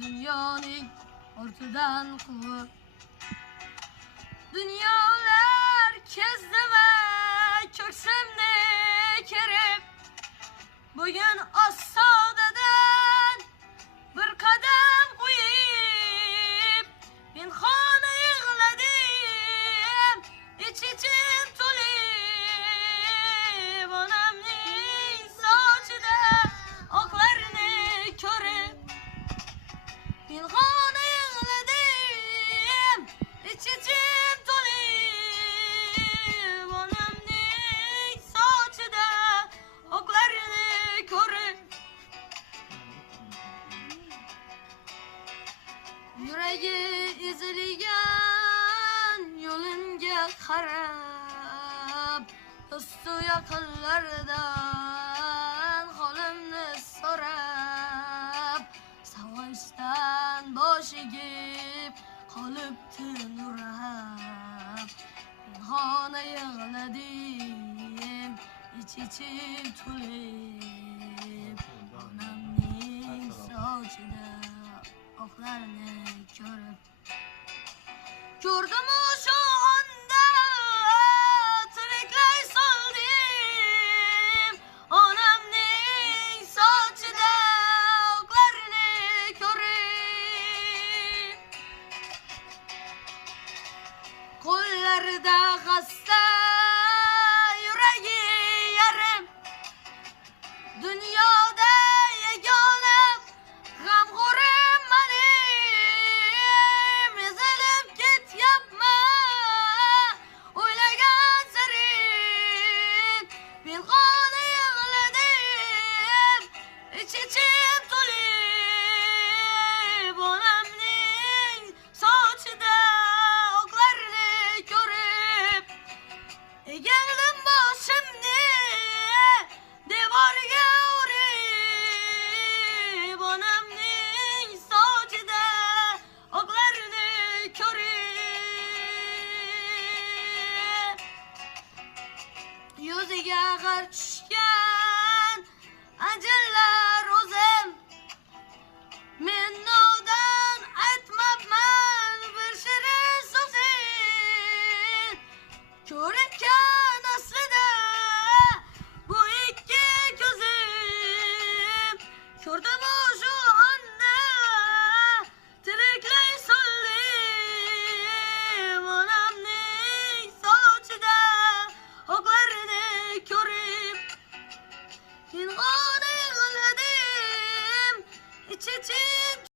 dünyanın ortadan kuvu. Dünyalar kezdeme köksemne kerip, bugün asade'den bir kadem koyup, pinhane yığladım, iç içim tulip, anamın saçıda oklarını körüp, pinhane yığladım, iç içim tulip, anamın saçıda oklarını körüp. Yüreği izleyen yolunca karab, dostu yakınlardan halimni sorab, savaştan boş egib qolibdi nurab, pinhona yig'ladim, ich-ichim to'lib, onamning sochida oqlarini ko'rib. Ko'rdim o'sha onda tiriklay soldim, onamning sochida oqlarini ko'rib. Qo'llarida g'assa, yuragi yarim, dunyoda yagona g'amxo'rim manim, ezilib ketyapman o'ylagan sarin, pinhona yig'ladim, ich-ichim to'lib, onamning sochida oqlarini ko'rib. Egildim boshimni devorga urib, onamning sochida oqlarini ko'rib. Yuziga g'ar